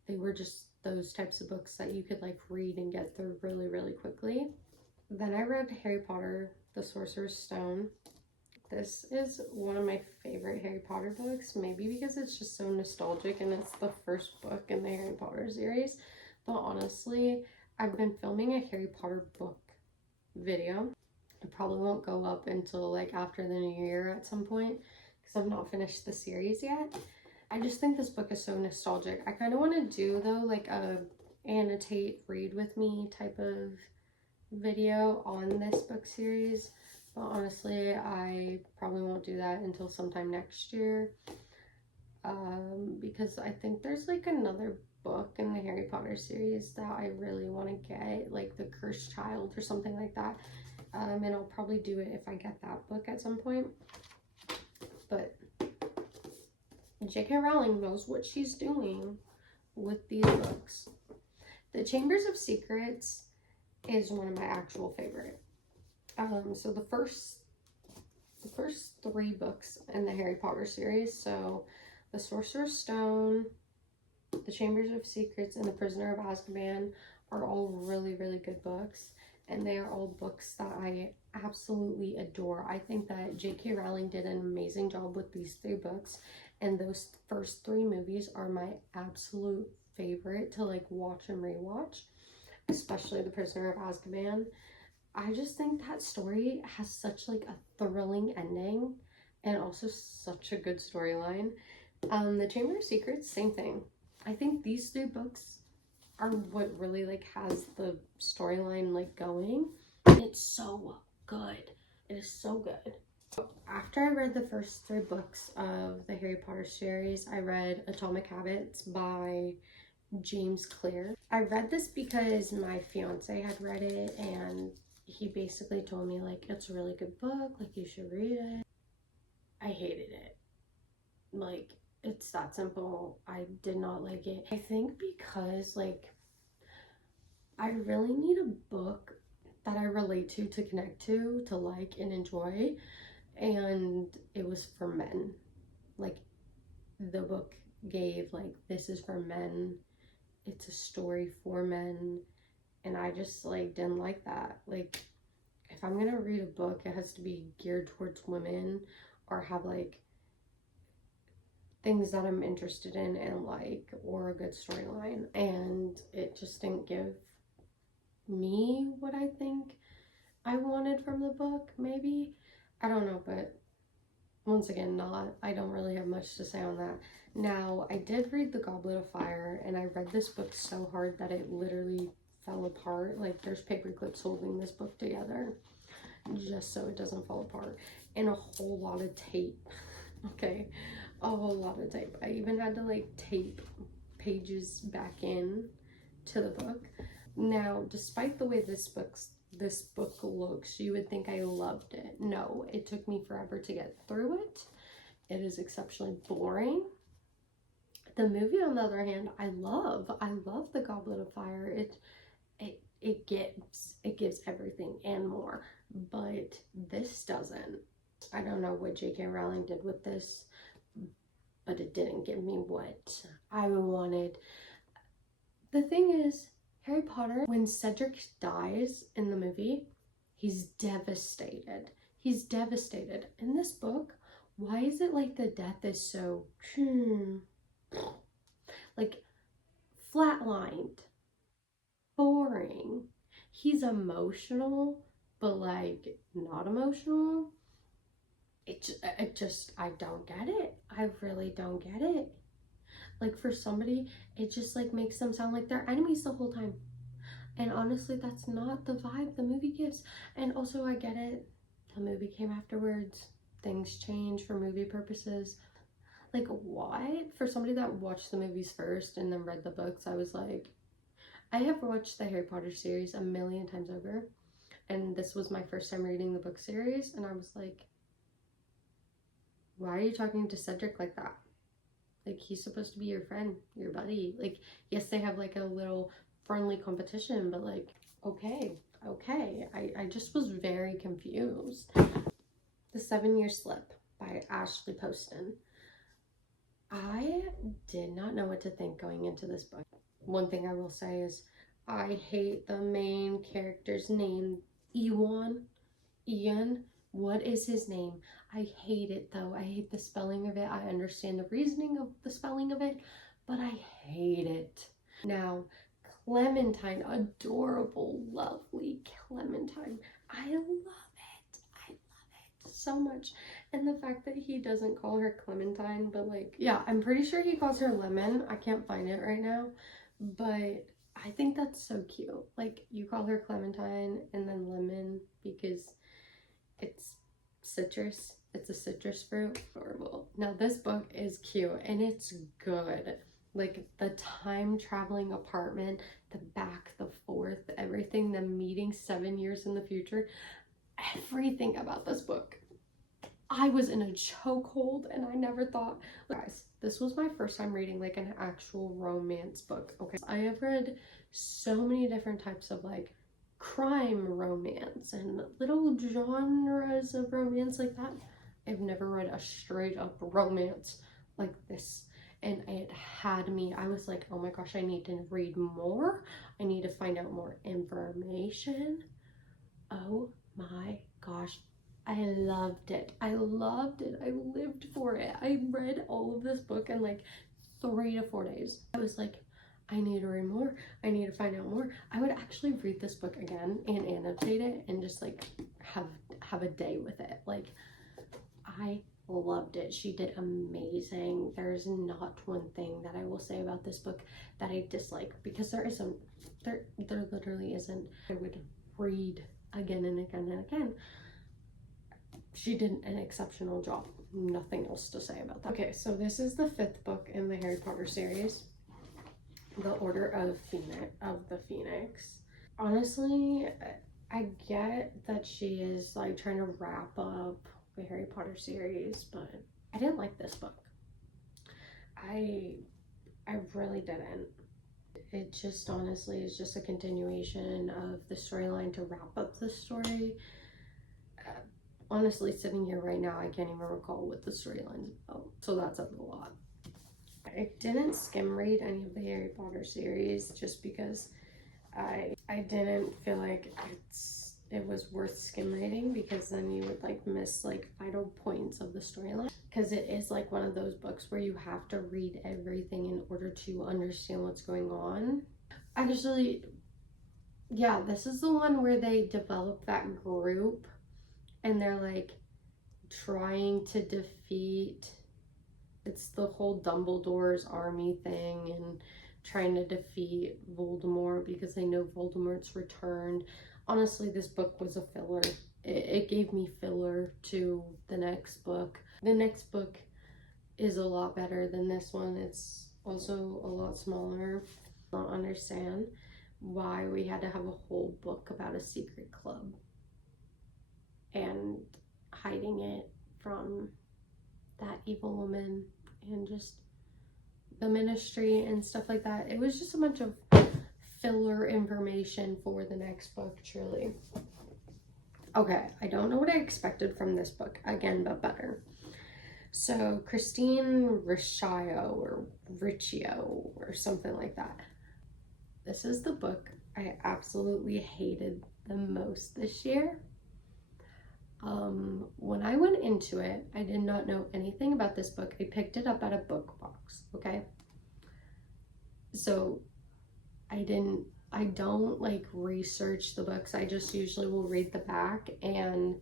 they were just those types of books that you could like read and get through really, really quickly. Then I read Harry Potter, The Sorcerer's Stone. This is one of my favorite Harry Potter books, maybe because it's just so nostalgic and it's the first book in the Harry Potter series. But honestly, I've been filming a Harry Potter book video. It probably won't go up until like after the new year at some point, because I've not finished the series yet. I just think this book is so nostalgic. I kind of want to do though like a annotate read with me type of video on this book series, but honestly I probably won't do that until sometime next year, because I think there's like another book in the Harry Potter series that I really want to get, like The Cursed Child or something like that, and I'll probably do it if I get that book at some point. But J.K. Rowling knows what she's doing with these books. The Chambers of Secrets is one of my actual favorite. So the first 3 books in the Harry Potter series, so The Sorcerer's Stone, The Chambers of Secrets, and The Prisoner of Azkaban, are all really, really good books, and they are all books that I absolutely adore. I think that J.K. Rowling did an amazing job with these 3 books, and those first 3 movies are my absolute favorite to like watch and rewatch, especially The Prisoner of Azkaban. I just think that story has such like a thrilling ending and also such a good storyline. The Chamber of Secrets, same thing. I think these 3 books are what really like has the storyline like going. It's so good. It is so good. After I read the first 3 books of the Harry Potter series, I read Atomic Habits by James Clear. I read this because my fiance had read it and he basically told me like it's a really good book, like you should read it. I hated it. Like it's that simple. I did not like it. I think because like I really need a book that I relate to connect to like and enjoy. And it was for men. Like the book gave like this is for men. It's a story for men. And I just like didn't like that. Like if I'm gonna read a book, it has to be geared towards women or have like things that I'm interested in and like or a good storyline. And it just didn't give me what I think I wanted from the book, maybe. I don't know, but once again, I don't really have much to say on that. Now, I did read The Goblet of Fire, and I read this book so hard that it literally fell apart. Like, there's paper clips holding this book together just so it doesn't fall apart. And a whole lot of tape. Okay, a whole lot of tape. I even had to, like, tape pages back in to the book. Now, despite the way this book looks, you would think I loved it. No, it took me forever to get through it. It is exceptionally boring. The movie, on the other hand, I love The Goblet of Fire. It gives everything and more, but this doesn't. I don't know what J.K. Rowling did with this, but it didn't give me what I wanted. The thing is, Harry Potter, when Cedric dies in the movie, he's devastated. He's devastated. In this book, why is it like the death is so like flatlined, boring? He's emotional, but like not emotional. I don't get it. I really don't get it. Like for somebody, it just like makes them sound like they're enemies the whole time. And honestly, that's not the vibe the movie gives. And also, I get it. The movie came afterwards. Things change for movie purposes. Like, what? For somebody that watched the movies first and then read the books, I was like, I have watched the Harry Potter series a million times over. And this was my first time reading the book series. And I was like, why are you talking to Cedric like that? Like, he's supposed to be your friend, your buddy. Like, yes, they have like a little friendly competition, but like, okay. I just was very confused. The 7-Year Slip by Ashley Poston. I did not know what to think going into this book. One thing I will say is I hate the main character's name, Ian. What is his name? I hate it though. I hate the spelling of it. I understand the reasoning of the spelling of it, but I hate it. Now, Clementine, adorable, lovely Clementine. I love it. I love it so much. And the fact that he doesn't call her Clementine, but like, yeah, I'm pretty sure he calls her Lemon. I can't find it right now, but I think that's so cute. Like, you call her Clementine and then Lemon because it's citrus. It's a citrus fruit. Adorable. Now, this book is cute and it's good. Like, the time traveling apartment, the back, the forth, everything, the meeting 7 years in the future, everything about this book. I was in a chokehold and I never thought, guys, this was my first time reading like an actual romance book. Okay, I have read so many different types of like crime romance and little genres of romance like that. I've never read a straight up romance like this, and it had me. I was like, oh my gosh, I need to read more. I need to find out more information. Oh my gosh, I loved it. I loved it. I lived for it. I read all of this book in like 3 to 4 days. I was like, I need to read more. I need to find out more. I would actually read this book again and annotate it and just like have a day with it. Like, I loved it. She did amazing. There's not one thing that I will say about this book that I dislike, because there isn't. There literally isn't. I would read again and again and again. She did an exceptional job. Nothing else to say about that. Okay, so this is the 5th book in the Harry Potter series, The Order of the Phoenix. Honestly, I get that she is like trying to wrap up the Harry Potter series, but I didn't like this book. I really didn't. It just honestly is just a continuation of the storyline to wrap up the story. Honestly, sitting here right now, I can't even recall what the storyline's about, so that's a lot. I didn't skim read any of the Harry Potter series just because I didn't feel like it was worth skim reading, because then you would like miss like vital points of the storyline, because it is like one of those books where you have to read everything in order to understand what's going on. Actually, yeah, this is the one where they develop that group and they're like trying to defeat, it's the whole Dumbledore's army thing and trying to defeat Voldemort because they know Voldemort's returned. Honestly, this book was a filler. It gave me filler to the next book. The next book is a lot better than this one. It's also a lot smaller. I don't understand why we had to have a whole book about a secret club and hiding it from that evil woman and just the ministry and stuff like that. It was just a bunch of filler information for the next book, truly. Okay, I don't know what I expected from this book, again, but better. So Christine Riccio or something like that. This is the book I absolutely hated the most this year. When I went into it, I did not know anything about this book. I picked it up at a book box, okay? So I don't like research the books. I just usually will read the back and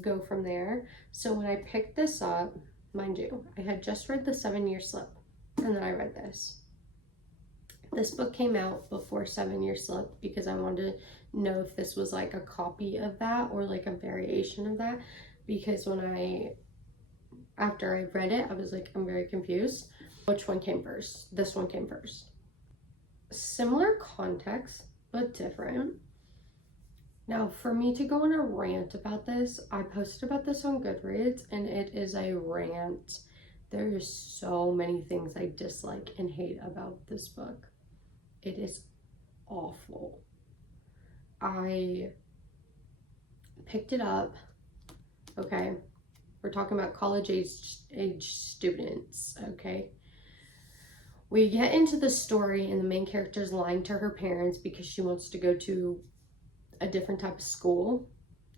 go from there. So when I picked this up, mind you, I had just read The 7-Year Slip, and then I read this. This book came out before 7-Year Slip because I wanted to know if this was like a copy of that or like a variation of that, because after I read it, I was like, I'm very confused. Which one came first? This one came first. Similar context, but different. Now, for me to go on a rant about this, I posted about this on Goodreads, and it is a rant. There's so many things I dislike and hate about this book. It is awful. I picked it up, okay? We're talking about college age students, okay? We get into the story and the main character's lying to her parents because she wants to go to a different type of school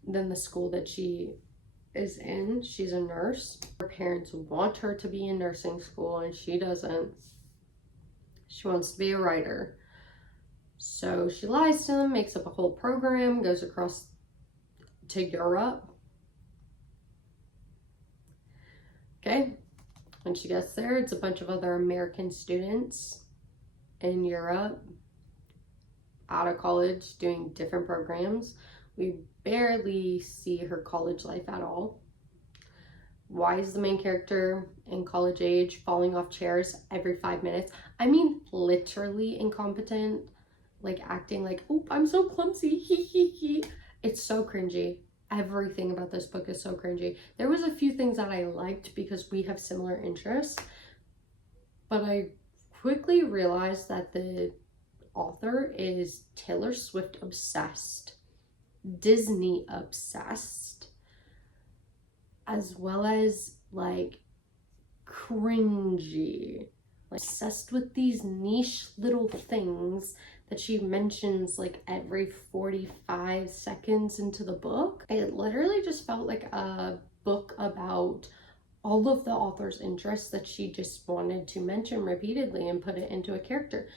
than the school that she is in. She's a nurse. Her parents want her to be in nursing school and she doesn't. She wants to be a writer. So she lies to them, makes up a whole program, goes across to Europe. Okay, when she gets there, it's a bunch of other American students in Europe, out of college, doing different programs. We barely see her college life at all. Why is the main character in college age falling off chairs every 5 minutes? I mean, literally incompetent, like acting like, oh, I'm so clumsy, he he he. It's so cringy. Everything about this book is so cringy. There was a few things that I liked because we have similar interests, but I quickly realized that the author is Taylor Swift obsessed, Disney obsessed, as well as like cringy. like obsessed with these niche little things that she mentions like every 45 seconds into the book. It literally just felt like a book about all of the author's interests that she just wanted to mention repeatedly and put it into a character.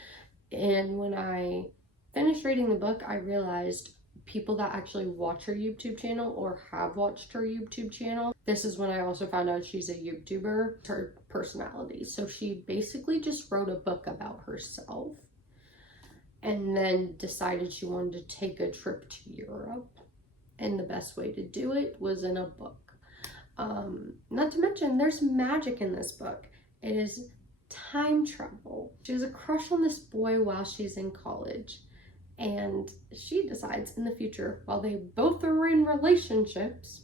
And when I finished reading the book, I realized people that actually watch her YouTube channel or have watched her YouTube channel, this is when I also found out she's a YouTuber, her personality. So she basically just wrote a book about herself and then decided she wanted to take a trip to Europe. And the best way to do it was in a book. Not to mention, there's magic in this book. It is time travel. She has a crush on this boy while she's in college. And she decides in the future, while they both are in relationships,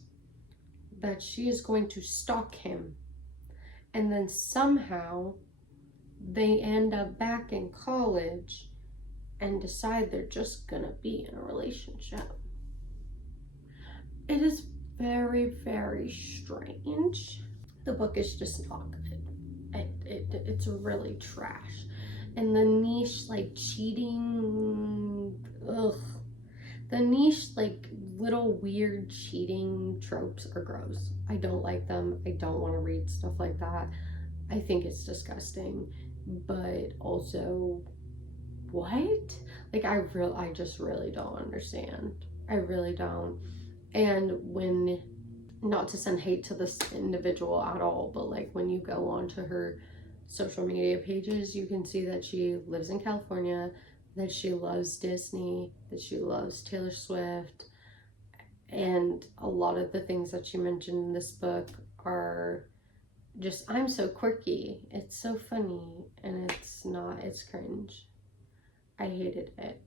that she is going to stalk him. And then somehow they end up back in college and decide they're just gonna be in a relationship. It is very, very strange. The book is just not good. It's really trash. And the niche, like, cheating, ugh. The niche, like, little weird cheating tropes are gross. I don't like them. I don't want to read stuff like that. I think it's disgusting. But also, what? Like, I just really don't understand. I really don't. And when, not to send hate to this individual at all, but like when you go onto her social media pages, you can see that she lives in California, that she loves Disney, that she loves Taylor Swift, and a lot of the things that she mentioned in this book are just, I'm so quirky, it's so funny, and it's cringe. I hated it.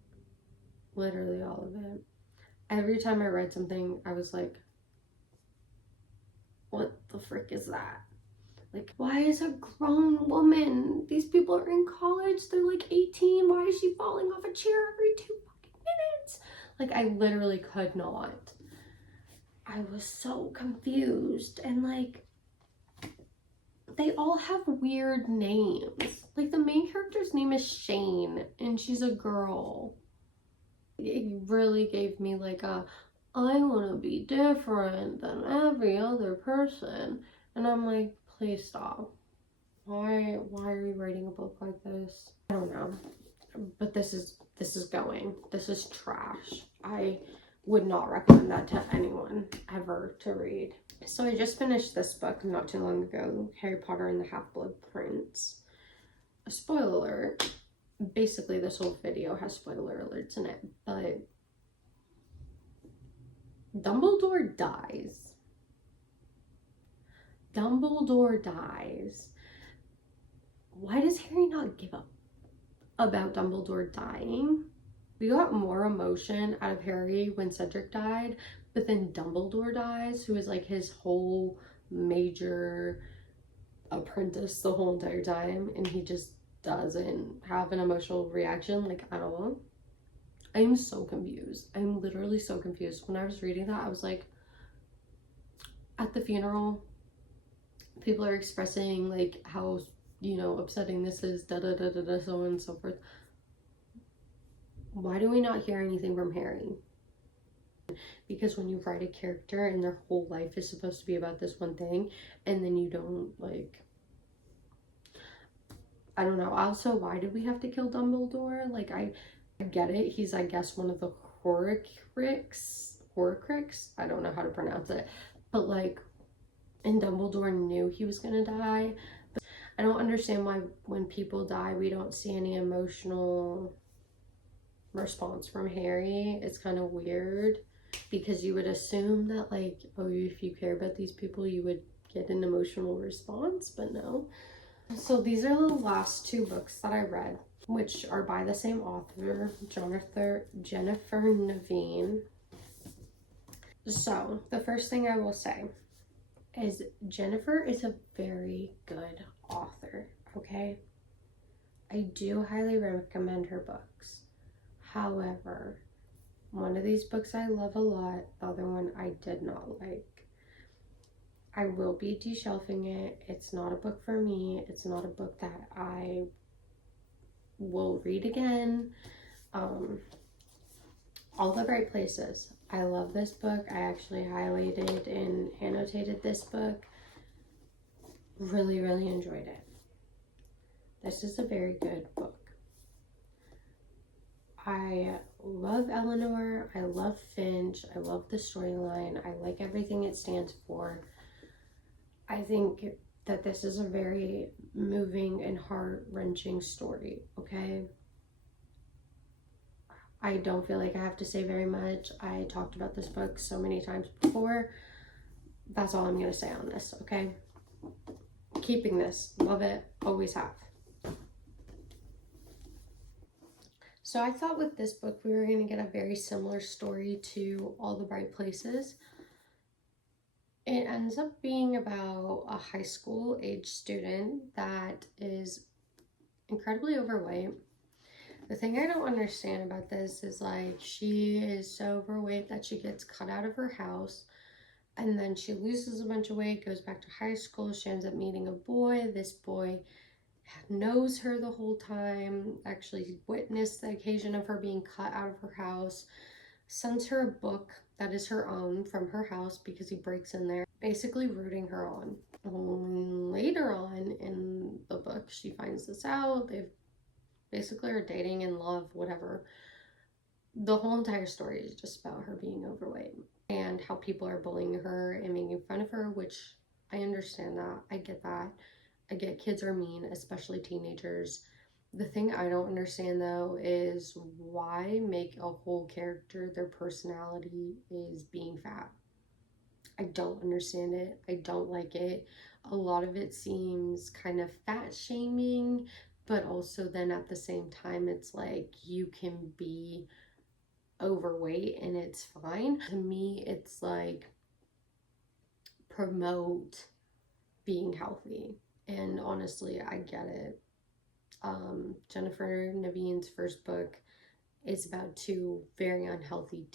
Literally all of it. Every time I read something, I was like, what the frick is that? Like, why is a grown woman, these people are in college, they're like 18, why is she falling off a chair every 2 fucking minutes? Like, I literally could not. I was so confused. And like, they all have weird names. Like, the main character's name is Shane, and she's a girl. It really gave me like a, I want to be different than every other person. And I'm like, please stop. Why are we writing a book like this? I don't know. But this is trash. I would not recommend that to anyone ever to read. So I just finished this book not too long ago, Harry Potter and the Half-Blood Prince. A spoiler alert. Basically, this whole video has spoiler alerts in it, but Dumbledore dies. Dumbledore dies. Why does Harry not give up about Dumbledore dying? We got more emotion out of Harry when Cedric died, but then Dumbledore dies, who is like his whole major apprentice the whole entire time, and he just doesn't have an emotional reaction like at all. I'm so confused. I'm literally so confused. When I was reading that, I was like, at the funeral, people are expressing like how, you know, upsetting this is, da da da da da, so on and so forth. Why do we not hear anything from Harry? Because when you write a character and their whole life is supposed to be about this one thing, and then you don't, like, I don't know. Also, why did we have to kill Dumbledore? Like, I get it. He's, I guess, one of the Horcrux. I don't know how to pronounce it. But, like, and Dumbledore knew he was gonna die. But I don't understand why when people die, we don't see any emotional response from Harry. It's kind of weird. Because you would assume that, like, oh, if you care about these people, you would get an emotional response. But no. So these are the last 2 books that I read, which are by the same author, Jennifer Naveen. So the first thing I will say is Jennifer is a very good author, okay? I do highly recommend her books. However, one of these books I love a lot, the other one I did not like. I will be de-shelving it. It's not a book for me. It's not a book that I will read again. Um, All the Right Places. I love this book. I actually highlighted and annotated this book. Really, really enjoyed it. This is a very good book. I love Eleanor. I love Finch. I love the storyline. I like everything it stands for. I think that this is a very moving and heart-wrenching story, okay? I don't feel like I have to say very much. I talked about this book so many times before. That's all I'm going to say on this, okay? Keeping this. Love it. Always have. So I thought with this book we were going to get a very similar story to All the Bright Places. It ends up being about a high school age student that is incredibly overweight. The thing I don't understand about this is, like, she is so overweight that she gets cut out of her house, and then she loses a bunch of weight, goes back to high school. She ends up meeting a boy. This boy knows her the whole time, actually witnessed the occasion of her being cut out of her house, sends her a book that is her own from her house because he breaks in there, basically rooting her on. Later on in the book, she finds this out. They've basically are dating, in love, whatever. The whole entire story is just about her being overweight and how people are bullying her and making fun of her, which I understand that. I get that. I get kids are mean, especially teenagers. The thing I don't understand though is why make a whole character their personality is being fat. I don't understand it. I don't like it. A lot of it seems kind of fat shaming, but also then at the same time, it's like you can be overweight and it's fine. To me, it's like promote being healthy. And honestly, I get it. Jennifer Naveen's first book is about two very unhealthy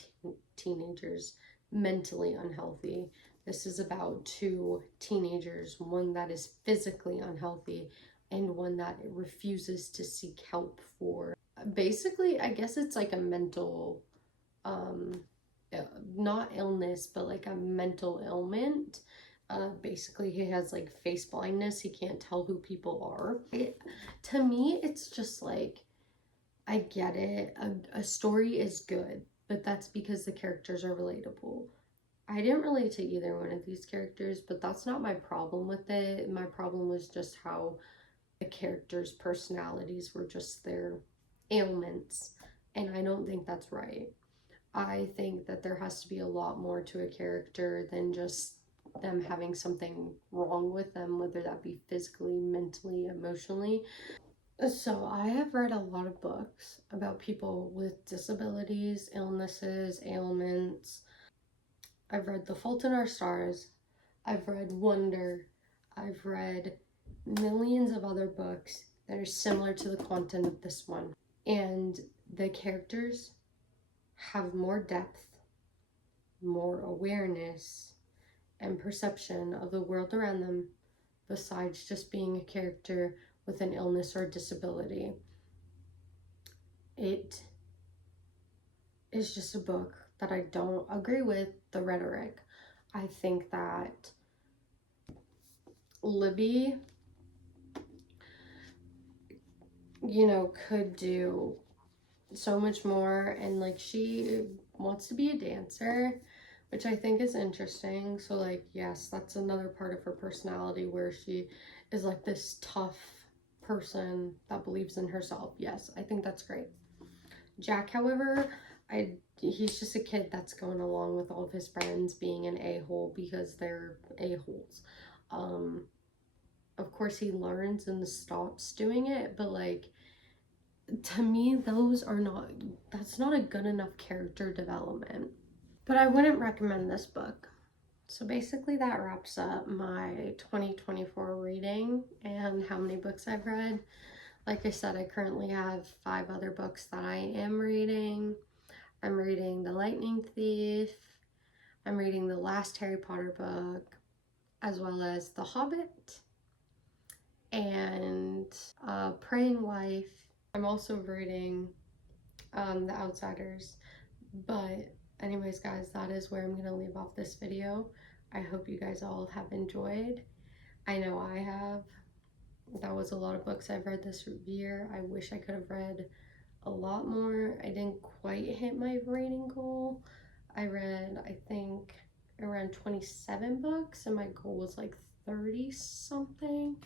teenagers, mentally unhealthy. This is about two teenagers, one that is physically unhealthy and one that refuses to seek help for. Basically, I guess it's like a mental, not illness, but like a mental ailment. Basically, he has like face blindness. He can't tell who people are. To me, it's just like, I get it. A story is good, but that's because the characters are relatable. I didn't relate to either one of these characters, but that's not my problem with it. My problem was just how the characters' personalities were just their ailments, and I don't think that's right. I think that there has to be a lot more to a character than just them having something wrong with them, whether that be physically, mentally, emotionally. So I have read a lot of books about people with disabilities, illnesses, ailments. I've read The Fault in Our Stars. I've read Wonder. I've read millions of other books that are similar to the content of this one. And the characters have more depth, more awareness, and perception of the world around them besides just being a character with an illness or disability. It is just a book that I don't agree with the rhetoric. I think that Libby, could do so much more, and like she wants to be a dancer, which I think is interesting. So like, yes, that's another part of her personality where she is like this tough person that believes in herself. Yes, I think that's great. Jack, however, he's just a kid that's going along with all of his friends being an a-hole because they're a-holes. Of course he learns and stops doing it, but like, to me, that's not a good enough character development. But I wouldn't recommend this book. So basically that wraps up my 2024 reading and how many books I've read. Like I said, I currently have 5 other books that I am reading. I'm reading The Lightning Thief. I'm reading the last Harry Potter book. as well as The Hobbit and Praying Wife. I'm also reading The Outsiders. But anyways, guys, that is where I'm gonna leave off this video. I hope you guys all have enjoyed. I know I have. That was a lot of books I've read this year. I wish I could have read a lot more. I didn't quite hit my reading goal. I read, I think, around 27 books, and my goal was like 30 something.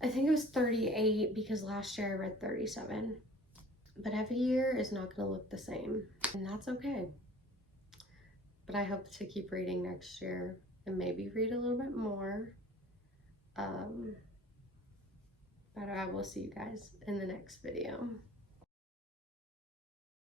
I think it was 38 because last year I read 37. But every year is not going to look the same, and that's okay. But I hope to keep reading next year and maybe read a little bit more. But I will see you guys in the next video.